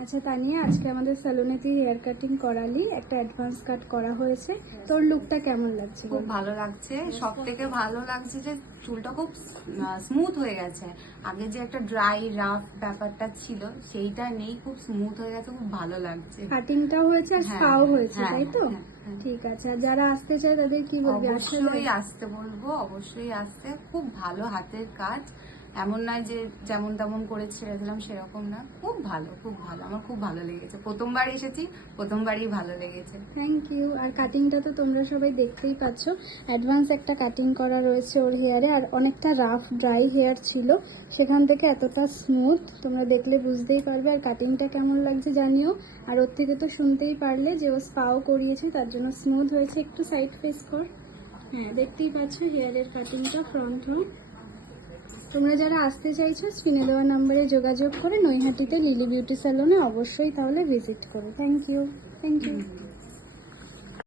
আচ্ছা তানিয়া, আজকে আমাদের স্যালুনে তুই হেয়ার কাটিং করালি, একটা অ্যাডভান্স কাট করা হয়েছে। তোর লুকটা কেমন লাগছে? খুব ভালো লাগছে। সব থেকে ভালো লাগছে যে চুলটা খুব স্মুথ হয়ে গেছে। আগে যে একটা ড্রাই রাফ ব্যাপারটা ছিল সেইটা নেই, খুব স্মুথ হয়ে গেছে, খুব ভালো লাগছে। কাটিংটাও হয়েছে আর হ্যাঁ, স্পাও হয়েছে, হ্যাঁ, তাই তো? হ্যাঁ, হ্যাঁ। ঠিক আছে। আর যারা আসতে চায় তাদের কি বলবি? অবশ্যই আসতে বলবো, অবশ্যই আসতে। খুব ভালো হাতের কাজ, এমন নয় যে যেমন তেমন করে ছেড়ে দিলাম, সেরকম না। খুব ভালো, খুব ভালো, আমার খুব ভালো লেগেছে। প্রথমবার এসেছি, প্রথমবারই ভালো লেগেছে। Thank you. আর কাটিংটা তো তোমরা সবাই দেখতেই পাচ্ছ, অ্যাডভান্স একটা কাটিং করা রয়েছে ওর হেয়ারে। আর অনেকটা রাফ ড্রাই হেয়ার ছিল, সেখান থেকে এতটা স্মুথ, তোমরা দেখলে বুঝতেই পারবে। আর কাটিংটা কেমন লাগছে জানিও। আর ওর থেকে তো শুনতেই পারলে যে ও স্পাও করিয়েছে, তার জন্য স্মুথ হয়েছে। একটু সাইড ফেস কর। হ্যাঁ, দেখতেই পাচ্ছ হেয়ারের কাটিংটা ফ্রন্ট রো। তোমরা যারা আসতে চাইছো, স্ক্রিনে দেওয়া নাম্বারে যোগাযোগ করে নৈহাটিতে লিলি বিউটি স্যালনে অবশ্যই তাহলে ভিজিট করো। Thank you. Thank you.